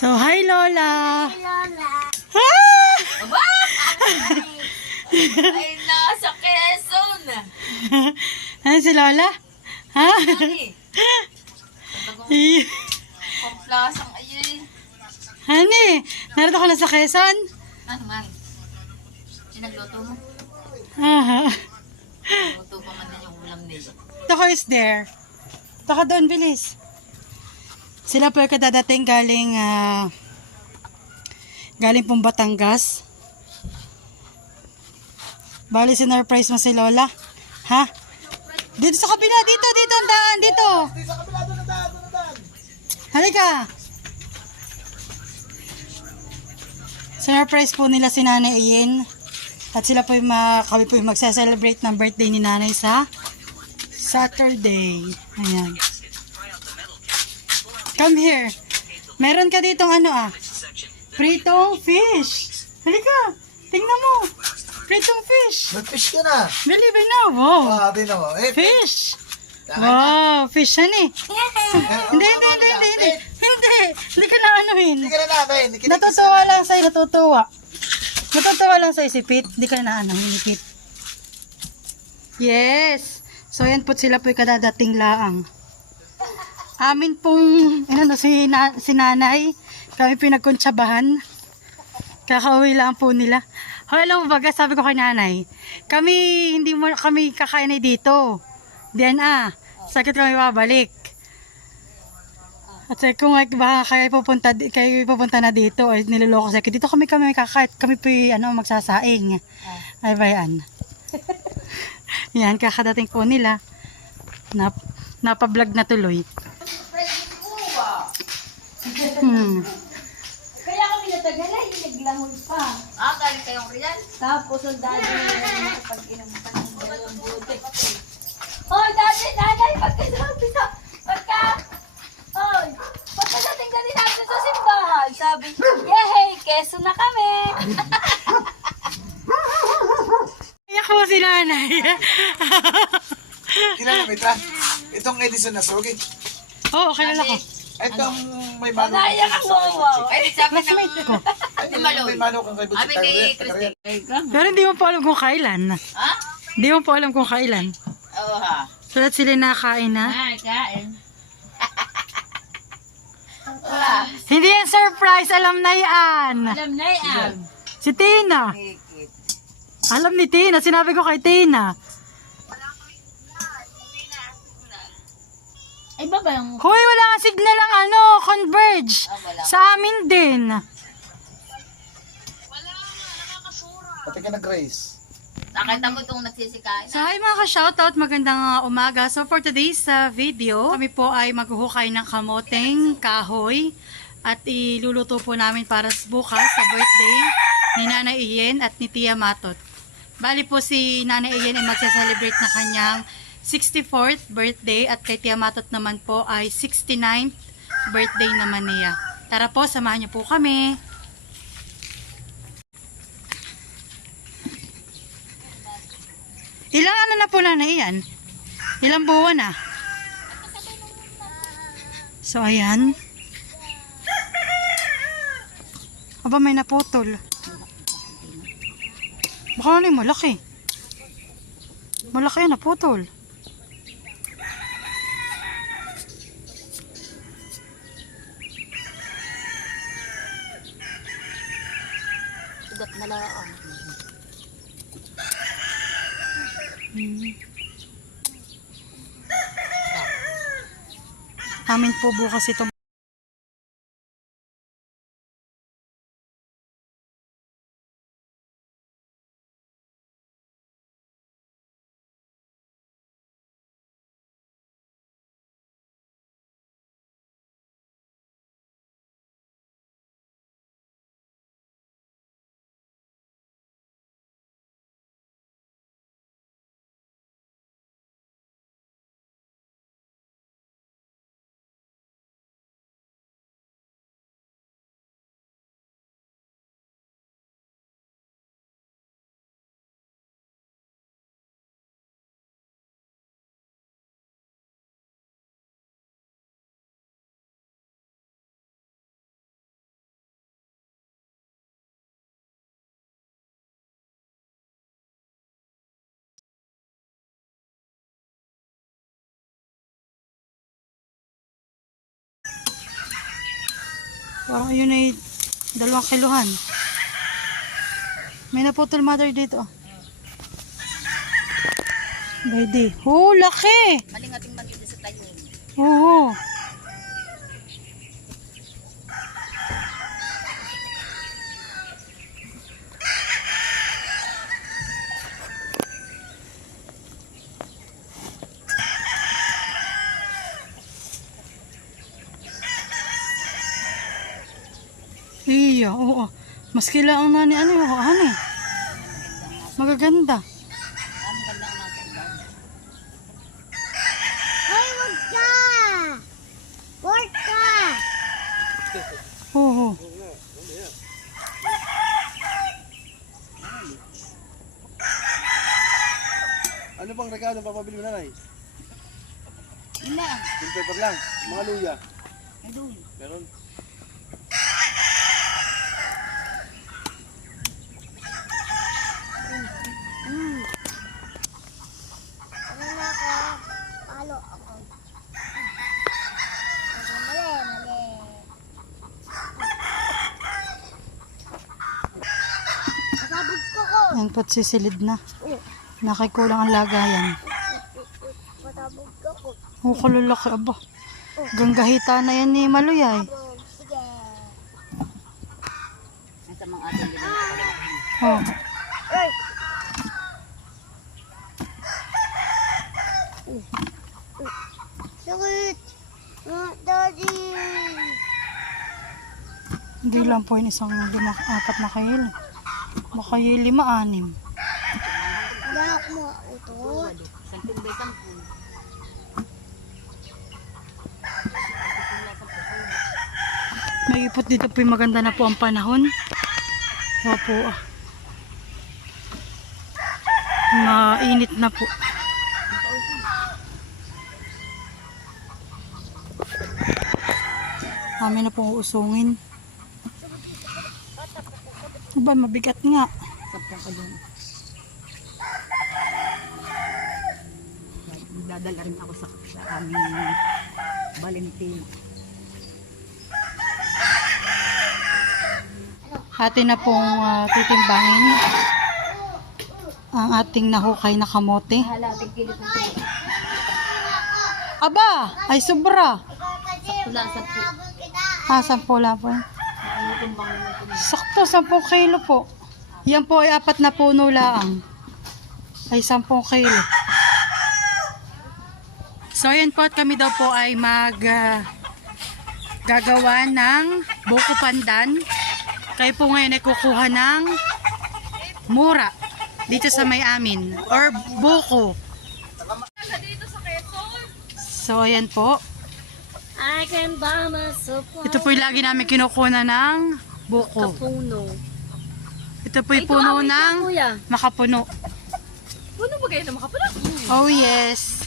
So, hi Lola! Lola. Ah! Aba! Ay, nasa Quezon! Ano si Lola? Ha? Honey! Ang plasang ayun. Hani, narito ka na sa Quezon? Ano man? Sinagluto mo? Aha. Luto pa man din yung ulam nila. Tako is there. Taka doon, bilis. Sila po yung kadadating galing pong Batangas. Bali, sinurprise mo si Lola. Ha? Dito sa kabila, dito, ang daan, dito. Halika. Surprise po nila si Nanay Ian. At sila po kami po yung magsa-celebrate ng birthday ni Nanay sa Saturday. Ayan. Come here. Meron ka ditong pritong fish. Halika. Tingnan mo. Pritong fish. Mag-fish ka na. Believe it now. Wow. Sabi na mo. Eh, Fish. Wow. Fish yan eh. Hindi. Hindi ka na anuhin. Hindi ka na namin. Natutuwa lang sa'yo. Natutuwa lang sa'yo si Pete. Hindi ka na anuhin ni Pete. Yes. So yan po sila po yung kadadating laang. Amin pong si nanay. Kami pinagkuntsabahan. Kakauwi lang po nila. Hoy, alam mo baga, sabi ko kay nanay, kami kakain dito. DNA. Sakit kami babalik. At sabi ko nga, baka kayo pupunta na dito. Ay, niloloko sa akin. Dito kami kakain. Kami po magsasaing. Ay ba yan? Yan, kakadating po nila. Napablog na tuloy. Kaya kami natagalan, naglamon pa. Galing kayong riyan? Tapos ang daddy na nakapag-inom pa ng dalawang buti. Hoy, nanay, pagkadating na natin sa simbahan, sabi, yehey, keso na kami. Iyak mo si nanay. Kilala mo ito? Itong Edison na sugi. Oo, kilala ko. Itong may manok. Naiyak ako, wow. Ay, sabi Classmate ko. Ay, may manok kang kay Butchit. Sabi kay Christine. Pero hindi mo pa alam kung kailan. Ha? Hindi mo pa alam kung kailan. Oo ha. So that sila nakain na. Ay, kain. Hindi yan surprise, alam na yan. Alam na yan. Si Tina. Alam ni Tina, sinabi ko kay Tina. Ay, ba ba yung... Hoy, wala nga signal ang Converge. wala. Sa amin din. Pati ka na Grace. Nakita mo itong nagsisikain. So hi mga ka-shoutout, magandang umaga. So for today's video, kami po ay maghuhukay ng kamoteng kahoy at iluluto po namin para bukas sa birthday ni Nanay Ian at ni Tia Matot. Bali po si Nanay Ian ay magsa-celebrate na kanyang 64th birthday at kay Tia Matot naman po ay 69th birthday naman niya. Tara po, samahan niyo po kami. Ilang na po Nanay Ian? Ilang buwan na? So ayan. Aba may naputol. Baka na malaki. Malaki yan naputol. Sugat na lang. Amin po bukas ito Parang yun ay 2 kiluhan. May naputol mother dito. Baby. Oh, laki! Malingating bandito sa tayo. Oo. Iya, oo. Maski lang ang nani, ano yung ano eh. Magaganda. Ang ganda ang nasa ibaw. Ay, wag ka! Wag ka! Oo. Ano bang regalo papabili mo nanay? Yun na. Yung paper lang, mga luya. Nandun. Meron. Ano na ako? Palo ako. Mali, mali. Nasabog ko ko. Yan po't sisilid na. Nakikulang ang lagayan. Masabog ko ko. Oo, kalalaki. Aba. Ganggahita na yan ni Maluyay. Sige. Nasa mga ating ginagawa. Oh. Ay! Sakit! Daddy! Hindi lang po yung isang 4 na kilo. Baka yung 5, 6. Gak mo ito. Sampung by sampung. May ipot dito po yung maganda na po ang panahon. Opo. Mainit na po. Amin na pong uusungin. Aba, mabigat nga. Sampung ka dun. Dadala rin ako sa aming Valentino. Atin na pong titimbangin ang ating nahukay na kamote. Halating kilo kung kilo. Aba, ay sobra. Tula sa po. Ah, 10 lang po. Sakto, 10 kilo po. Yan po ay 4 na puno lang. Ay 10 kilo. So, ayan po at kami daw po ay gagawa ng buko pandan. Kayo po ngayon ay kukuha ng mura dito sa may amin or buko. So, ayan po. I can buy myself Ito po yung lagi namin kinukuha ng buko. puno. Ito po yung puno ng makapuno. Puno ba kayo na makapuno? Oh, yes.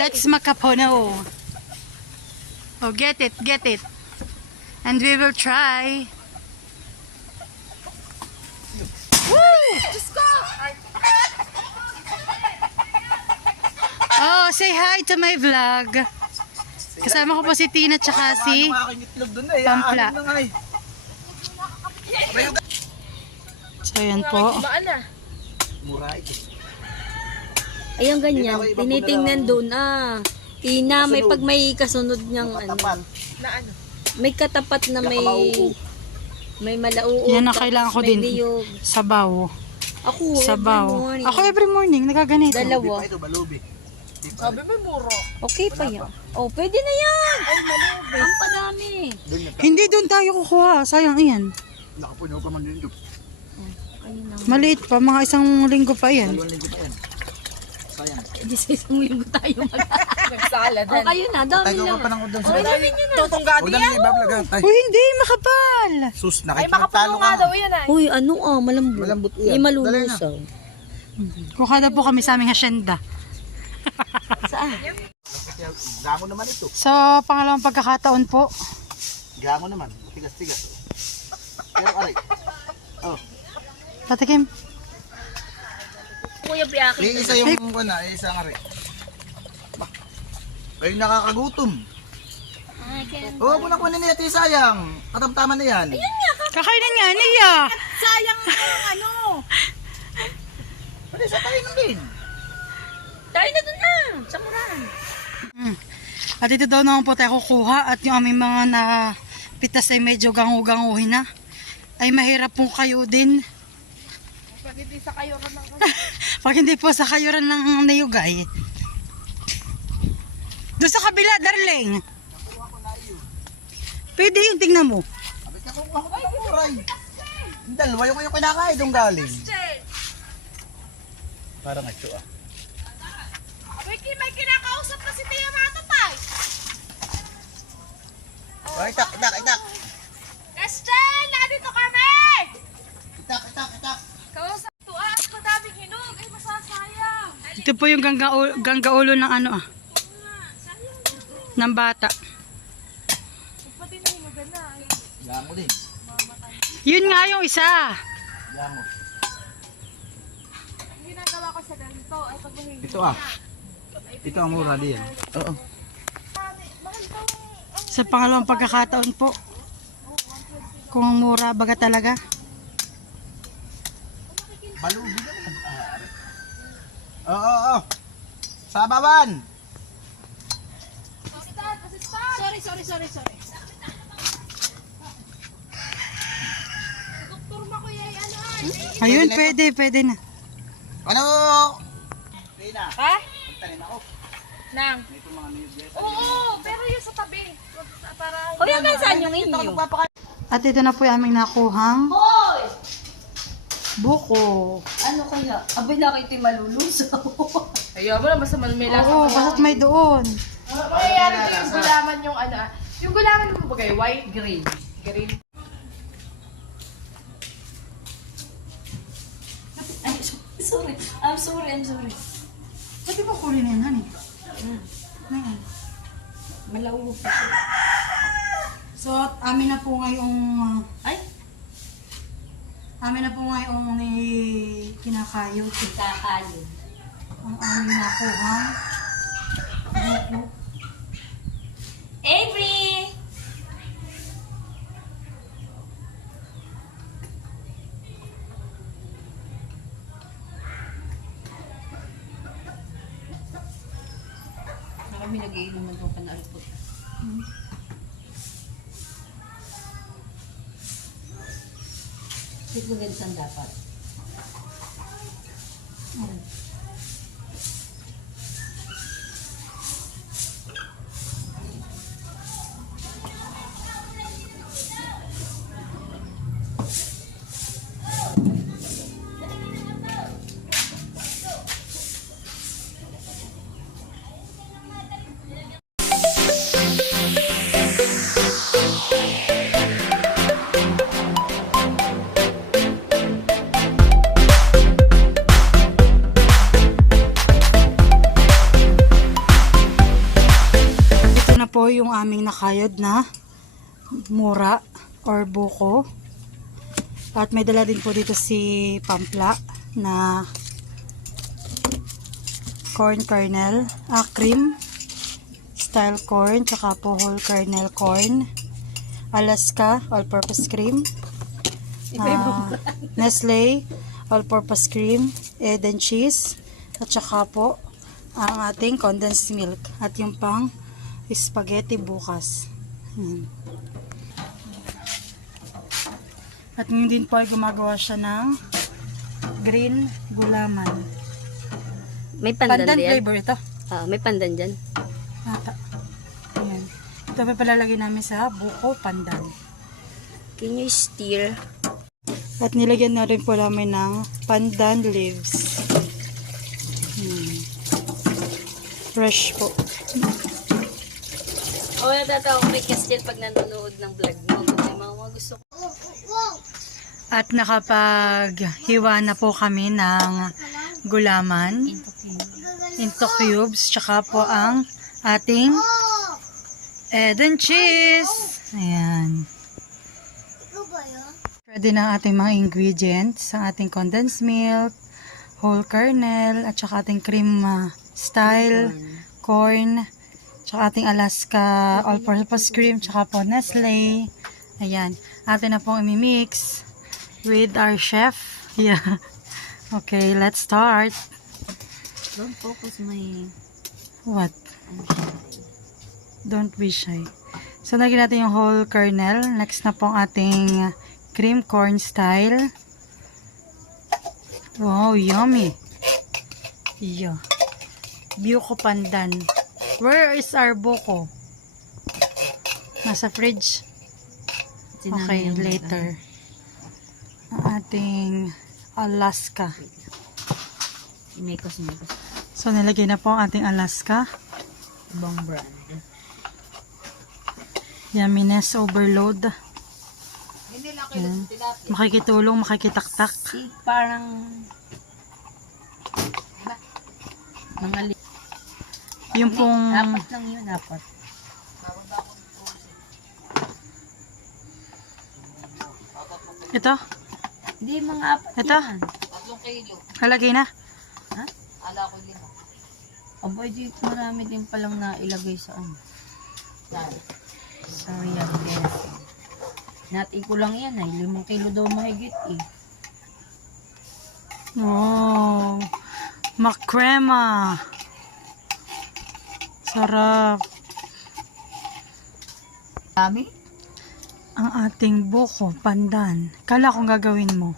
That's makapuno. Oh, get it, get it. And we will try. Woo! Oh, say hi to my vlog. Kasama ko po si Tina tsaka si Yung aking itlog doon na eh. Pampla. Aanin na nga eh. So, yan po. Mura ito. Ayun ganyan, tinitingnan doon Tina, may pag may kasunod niyang Tapat. may katapat na may malauot. Yan ang kailangan ko may din. niyog. Sabaw. Ako, Sabaw. every morning. Ako every morning, nagaganito. Dalawa. Ito, balubi. Okay pa yan. Oh, pwede na yan. Ang padami. Doon na. Hindi doon tayo kukuha. Sayang iyan. Nakapuno pa man din doon. Ayun na. Maliit pa. Mga 1 linggo pa yan. 2 linggo pa yan. Sayang. Di sa isang linggo tayo magsalad. O kayo na, dami Tayo na. ka pa ng udang sa O, dami nyo na. Huwag na nang ibablog ha. Tay. Uy, hindi. Makapal. Sus, nakikipagtalo ka. Uy, ano malambot. Malambot May yan. malulusaw. Kuha na po kami sa aming hasyenda. Saan? Gango naman ito. Sa pangalawang pagkakataon po. Gango naman. Tigas-tigas. Pero aray. Oh. Patikim. Kuya Biaki. Isa yung isa nga rin. Kayo nakakagutom. Oo, muna kunin niya, ati, sayang. Katamtaman na yan. Kakainin nga niya. Sayang yung ano. Pwede sa tayo din. Tayo na doon na. Sa murahan. At ito daw naman po tayo kukuha at yung aming mga napitas ay medyo gangu-ganguhin na. Ay mahirap po kayo din. Pag hindi sa kayo ka ng Pag hindi po sa kayuran ng nayugay. Doon sa kabila, darling. Pwede yung tingnan mo. Abit ka kung ako ng kuray. Yung dalawa yung kinakain doon galing. Parang ito ah. Wiki, may kinakausap na si Tia Matatay. Oh, itak. Estelle, nandito kami! Itak. Kausap tuas, madaming hinog. Ay, masasayang. Ito po yung gangga-ulo ng ano ah. Ng bata. Pati na hinugan na. Lango din. Yun nga yung isa. Lango. Ang ginagawa ko sa ganito ay pag mahihinog. Ito ah. Ito ang mura din. Oo. Sa pangalawang pagkakataon po. Kung mura baga talaga. Balugi naman. Oo. Sabawan. Sorry. Doktor mo ko yay, ano ay. Ayun, pwede na. Ano? Rina. Ha? Pagtanin ako. Nang. Ito mga niyog. Oo, pero yung sa tabi. Para O yan ba saan yung inyo? At ito na po yung aming nakuhang Hoy! buko. Ano kaya? Abay na kayo malulusaw. ayaw mo na, basta may lasa. Oo, basta't may doon. Mangyayari ko yung gulaman yung ano. Yung gulaman mo ba kayo? White? Green. Green. Ay, sorry. I'm sorry. Pwede mo kulin yan, honey. Ngayon. Malawo pa. So, amin na po ngayong Ay, amin na po ngayong kinakayo. kakayo. Ang aming nakuhang buko. Avery! Kami nag-iinuman itong kanalipot. Ito ganito dapat. Ito na po yung aming nakayod na mura or buko. At may dala din po dito si Pampla na corn kernel, cream style corn, tsaka po whole kernel corn, Alaska all-purpose cream, Nestle all-purpose cream, Eden cheese, at tsaka po ang ating condensed milk at yung pang spaghetti bukas. At ngayon din po ay gumagawa siya ng green gulaman. May pandan, Pandan yan? flavor ito. May pandan dyan. Ata. Ayan. Ito pa palalagay namin sa buko pandan. Can you stir? At nilagyan na rin po namin ng pandan leaves. Fresh po. O, natatawa ko kay Castiel pag nanonood ng vlog mo. May mga gusto ko. At nakapaghiwa na po kami ng gulaman into cubes. Tsaka po ang ating Eden cheese. Ayan. Pwede na ating mga ingredients. Ang ating condensed milk, whole kernel, at saka ating cream style, corn, Tsaka ating Alaska all-purpose cream. Tsaka po Nestle. Ayan. Atin na pong imimix with our chef. Yeah. Okay, let's start. Don't focus my... What? Don't be shy. So, lagyan natin yung whole kernel. Next na po ang ating cream corn style. Wow, yummy. Yeah. Buko pandan. Where is our buko? Nasa fridge. Okay, later. Ang ating Alaska. Sinekos. So, nilagay na po ang ating Alaska. Ibang brand. Yumminess overload. Ayan. Makikitulong, makikitaktak. Si parang... Mga Yung pong... Apat lang yun, apat. Ito? Hindi, mga apat Ito? yan. Halagay na. Ha? Aba, di marami din palang nailagay sa ano. Sa real gas. Natin ko lang yan ay 5 kilo daw mahigit eh. Wow. Makrema. Sarap. Dami? Ang ating buko, pandan. Kala kong gagawin mo.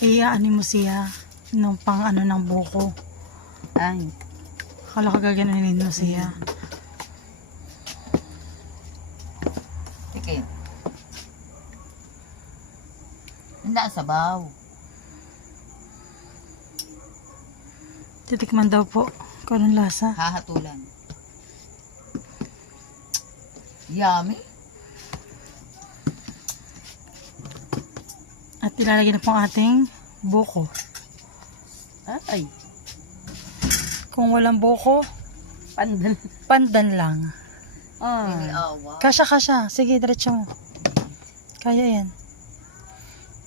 Iyaanin mo siya nung pang ano ng buko. Ay. Kala ko gaganunin mo siya. Sige. Hindi sabaw. Titikman daw po kung anong lasa. Hahatulan. Yummy. At ilalagay na po ang ating buko. Ay. Kung walang buko, Pandan. pandan lang. Ah. Kasya. Sige, diretso mo. Kaya yan.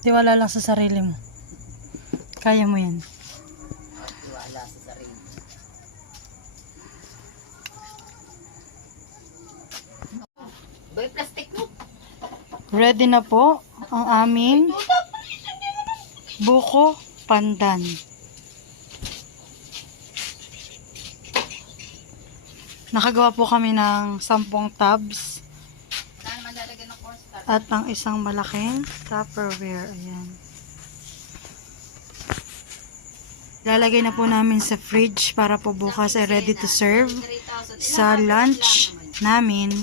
Tiwala lang sa sarili mo. Kaya mo yan. Wala sa sarili. Bay, plastic mo. Ready na po ang aming buko pandan. Nakagawa po kami ng 10 tubs. At ang isang malaking Tupperware. Ayan. Lalagay na po namin sa fridge para po bukas ay ready to serve sa lunch namin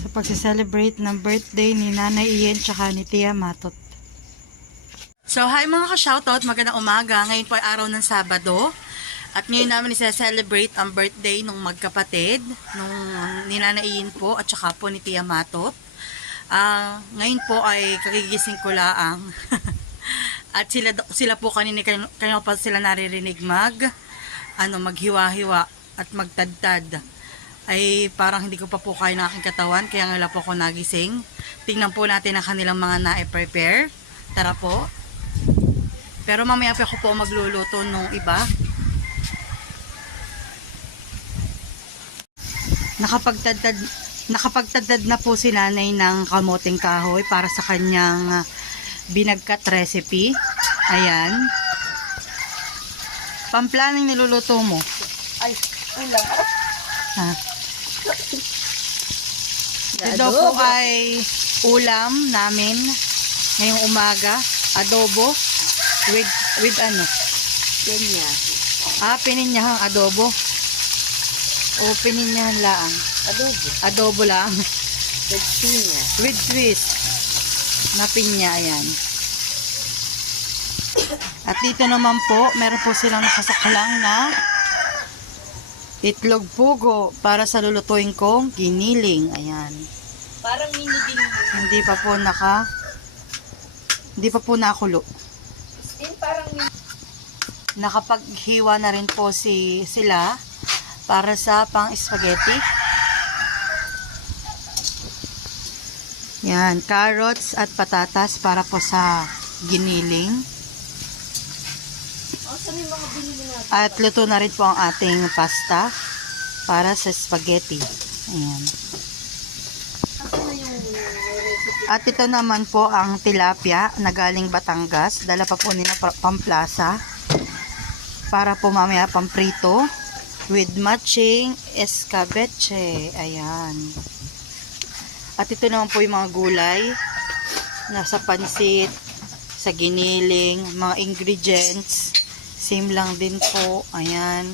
sa pagse-celebrate ng birthday ni Nanay Ian tsaka ni Tia Matot. So, hi mga ka-shoutout, magandang umaga. Ngayon po ay araw ng Sabado. At ngayon namin isa-celebrate ang birthday ng magkapatid, nung ni Nanay Ian po at tsaka po ni Tia Matot. Ngayon po ay kagigising ko laang. At sila po kanina pa sila naririnig maghiwa-hiwa at magtadtad. Ay parang hindi ko pa po kaya ng aking katawan, kaya nga po ako nagising. Tingnan po natin ang kanilang mga na-prepare. Tara po. Pero mamaya pa ako po magluluto nung iba. Nakapagtadtad na po si Nanay ng kamoting kahoy para sa kanyang binagkat recipe. Ayan. Pamplaning niluluto mo. Ay, ulam. Ha? Ito po ay ulam namin ngayong umaga. Adobo with ano? Kenya. Pininyahang adobo. O pininyahan laang. Adobo. Adobo lang. With pinya. With twist. Na pinya, ayan. At dito naman po, meron po silang nakasaklang na itlog pugo para sa lulutuin kong giniling. Ayan. Parang mini din. Hindi pa po nakulo. Parang mini. Nakapaghiwa na rin po sila para sa pang spaghetti. Yan, carrots at patatas para po sa giniling. Saan yung mga binili natin? At luto na rin po ang ating pasta. para sa spaghetti. Ayan. At ito naman po ang tilapia na galing Batangas. Dala pa po nila Pamplasa para po mamaya pamprito with matching escabeche. Ayan. At ito naman po yung mga gulay. Nasa pansit, sa giniling, mga ingredients. Same lang din po. Ayan.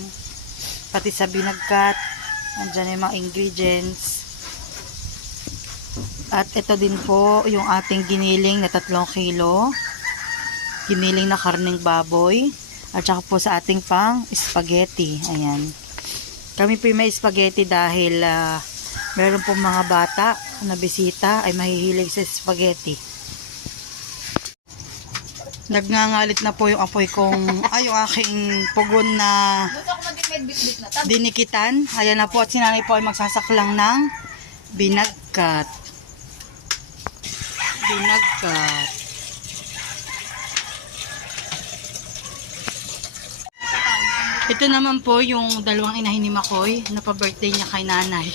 Pati sa binagkat. Andyan yung mga ingredients. At ito din po yung ating giniling na 3 kilo. Giniling na karning baboy. At saka po sa ating pang spaghetti. Ayan. Kami po may spaghetti dahil meron po mga bata na bisita ay mahihilig sa spaghetti. Nagngangalit na po yung apoy kong, yung aking pugon na dinikitan. Ayan na po at sinanay po ay magsasaklang ng binagkat. Binagkat. Ito naman po yung dalawang inahin ni Makoy na pa-birthday niya kay nanay.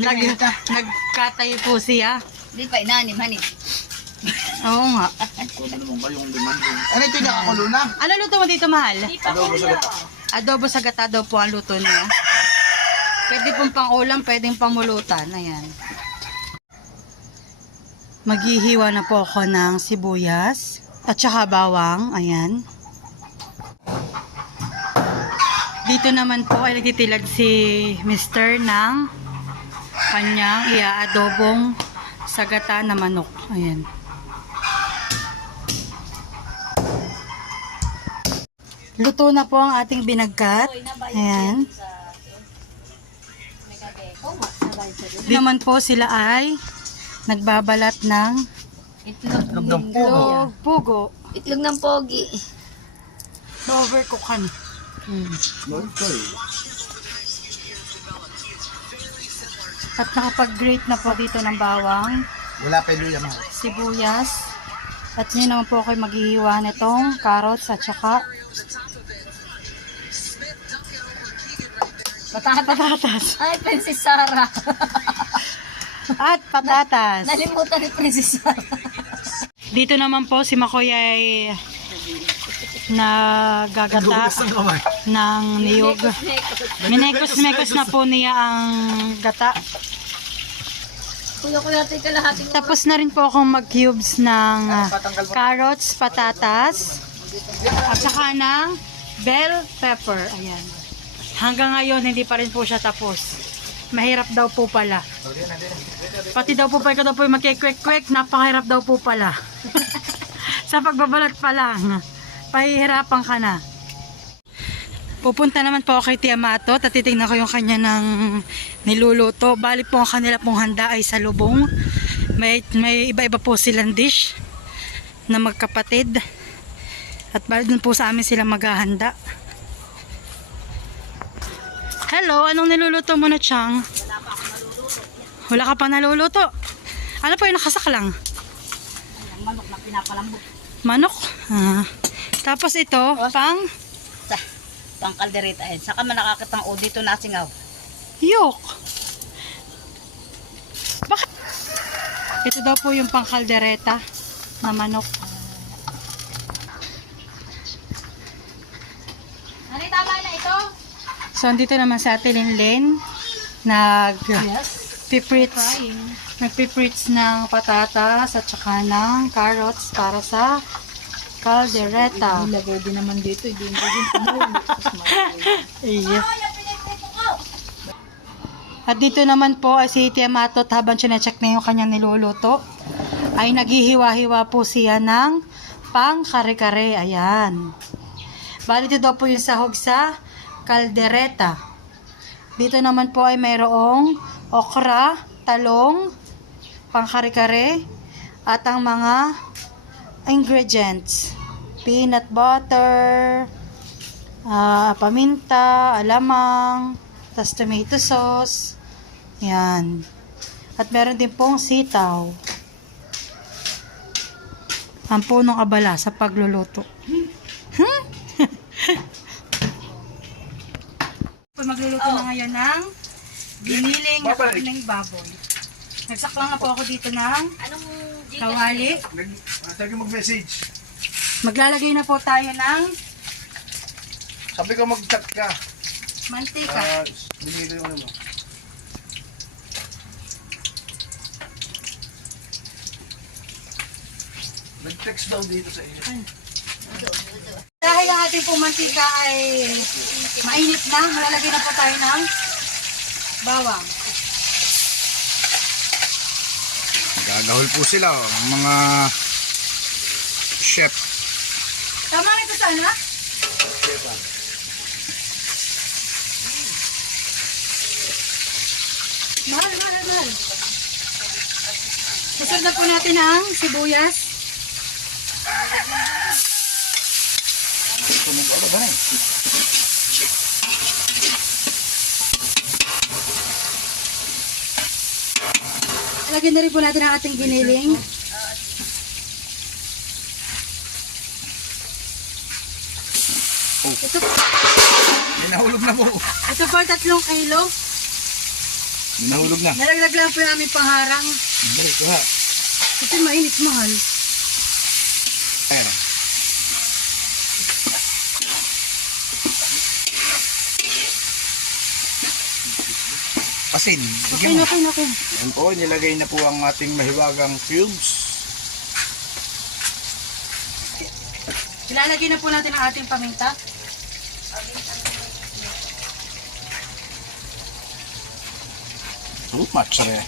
Nagkatay po siya. Hindi pa inanim, honey. Oo nga. Ano ito yung nakakulo na? Ano luto mo dito, mahal? Adobo sa gata. Adobo sa gata daw po ang luto niya. Pwede pong pang-ulam, pwedeng pamulutan. Ayan. Maghihiwa na po ako ng sibuyas at saka bawang. Ayan. Dito naman po ay nagtitilad si Mr. ng kanyang iaadobong sa gata na manok. Ayan. Luto na po ang ating binagkat. Ayan. Dito naman po sila ay nagbabalat ng Itlog itlog pugo. Itlog ng pogi. Na-overcookan. At nakapag-grate na po dito ng bawang, Wala pa yung mahal. sibuyas. At ngayon naman po ako maghihiwa nitong carrots at saka patatas. Ay, Princess Sarah. At patatas. Nalimutan ni Princess Sarah. Dito naman po si Makoy ay nagagata ng niyog. Minekos-mekos na po niya ang gata. Kuya, tika lahating. Tapos na rin po akong mag-cubes ng carrots, patatas, at saka ng bell pepper. Ayan. Hanggang ngayon, hindi pa rin po siya tapos. Mahirap daw po pala. Pati daw po pa ikaw daw po magkikwek-kwek, napakahirap daw po pala. Sa pagbabalat pa lang, pahihirapan ka na. Pupunta naman po ako kay Tia Mato at titignan ko yung kanya ng niluluto. Bali po ang kanila pong handa ay salubong. May iba-iba po silang dish na magkapatid. At bali dun po sa amin sila maghahanda. Hello, anong niluluto mo na, Chang? Wala ka pa naluluto. Ano po yung nakasaklang? Manok na pinapalambot. Manok? Tapos ito, Pang kaldereta. Saka man nakakatang o dito nasingaw. Yok. Bakit? Ito daw po yung pangkaldereta na manok. Ano tama na ito? So, andito naman sa Ate Linlin, nagpiprits ng patatas at saka ng carrots para sa kaldereta. Ilagay din naman dito. Hindi mo din Iya. At dito naman po ay si Tia Matot, habang sinecheck na yung kanyang niluluto, ay naghihiwa-hiwa po siya ng pang kare-kare. Ayan. Bali ito daw po yung sahog sa kaldereta. Dito naman po ay mayroong okra, talong, pang kare-kare, at ang mga ingredients. Peanut butter, paminta, alamang, tas tomato sauce. Yan. At meron din pong sitaw. Ang punong abala sa pagluluto. Magluluto Magluto na ngayon ng giniling na karneng baboy. Nagsaklang na po ako dito ng kawali. Sabi ko mag-message. Maglalagay na po tayo ng Sabi ko mag-chat ka. mantika. Binigay ko naman. Nag-text daw dito sa inyo. Dahil ang ating pong mantika ay mainit na, malalagay na po tayo ng bawang. Gagahol po sila, ang mga chef. Tama na ito sana? Mahal. Susod na po natin ang sibuyas. Lagyan na rin po natin ang ating giniling. Ito, May nahulog na po. ito po 3 kilo. May nahulog na. Nalaglag lang po yung aming pangharang. Balik ko ha. Ito mainit, mahal. Ayan. Asin. Okay. Yan po, nilagay na po ang ating mahiwagang cubes. Ilalagay na po natin ang ating paminta. Too much eh.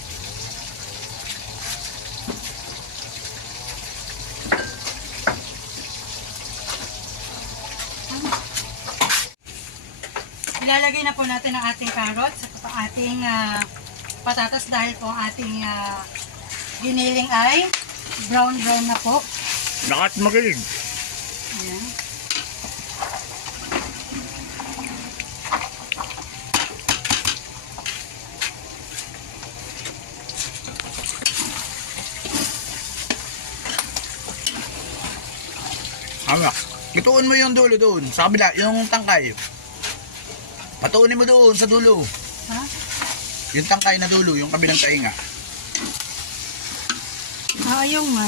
Ilalagay na po natin ang ating carrots at ang ating patatas dahil po ang ating giniling ay brown na po. Lakat magaling. Ayan. Hawak. Ituon mo yung dulo doon. Sa kabila, yung tangkay. Patuunin mo doon sa dulo. Ha? Yung tangkay na dulo, yung kabilang tainga. Ayaw nga.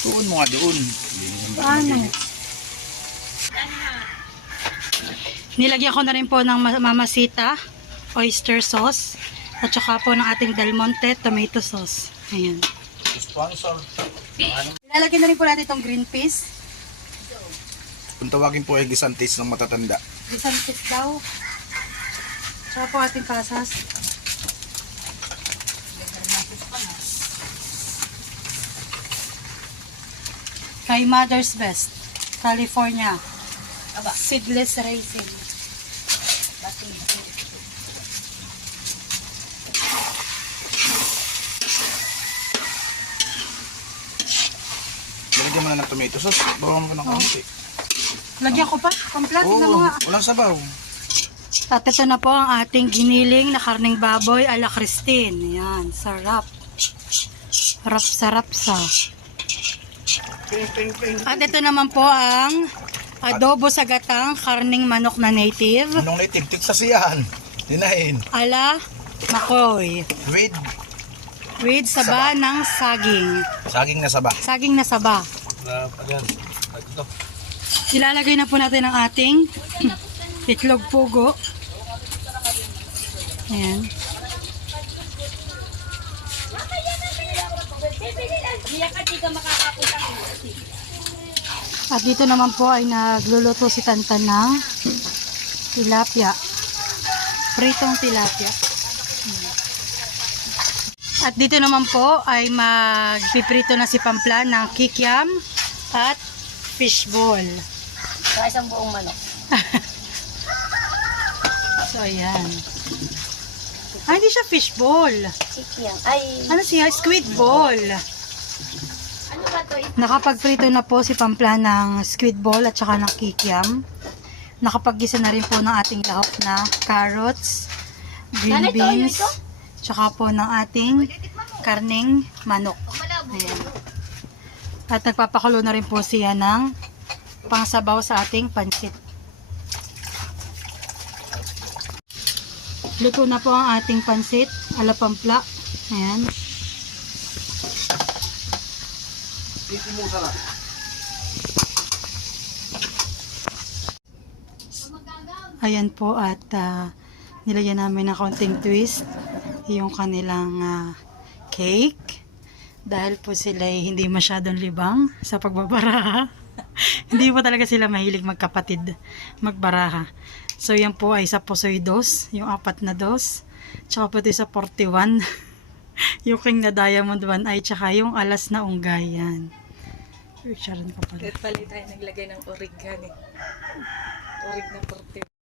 Tuon mo nga doon. Paano? Nilagyan ko na rin po ng mamasita, oyster sauce, at saka po ng ating Del Monte tomato sauce. Ayan. Sponsor. Ilalagyan na rin po natin itong green peas. Kung tawagin po ay gisantis ng matatanda. Isang tit daw. Saka po ating pasas. Kay Mother's Best, California. Seedless raisin. Lalagyan mo na ng tomato sauce. Bawa mo pa ng kaunti. Lagyan ko pa. Kompleto na Oo, mga. walang sabaw. At ito na po ang ating giniling na karning baboy ala Christine. Ayan, sarap. Sarap sa. At ito naman po ang adobo sa gatang karning manok na native Anong native? Texas yan. Dinahin. ala Makoy With with saba ng saging. saging na saba. Saging na saba. Ilalagay na po natin ang ating itlog pugo. Ayan. At dito naman po ay nagluluto si Tantan ng tilapia. Pritong tilapia. At dito naman po ay magpiprito na si Pamplan ng kikiam at fishball. Sa isang buong manok. So, ayan. Hindi siya fishball. Sikyang. Ay, Ano siya? Squid ball. ano ba to? Nakapagprito na po si Pamplan ng squid ball at saka ng kikiam. Nakapaggisa na rin po ng ating lahok na carrots, green Nanay, beans, ito? tsaka po ng ating karning manok. Ayan. At nagpapakulo na rin po siya ng pangsabaw sa ating pansit. Luto na po ang ating pansit, alapampla. Ayan. Ayan po at nilagyan namin ng konting twist yung kanilang cake. Dahil po sila hindi masyadong libang sa pagbabaraha. Hindi po talaga sila mahilig magkapatid magbaraha. So yan po ay sa Pusoy dos, yung 4 na dos. Tsaka po ito sa 41. Yung king na diamond 1 ay tsaka yung alas na unggay. Yan. Sharon ko pala. Pali tayo naglagay ng orig yan eh. Orig na 40.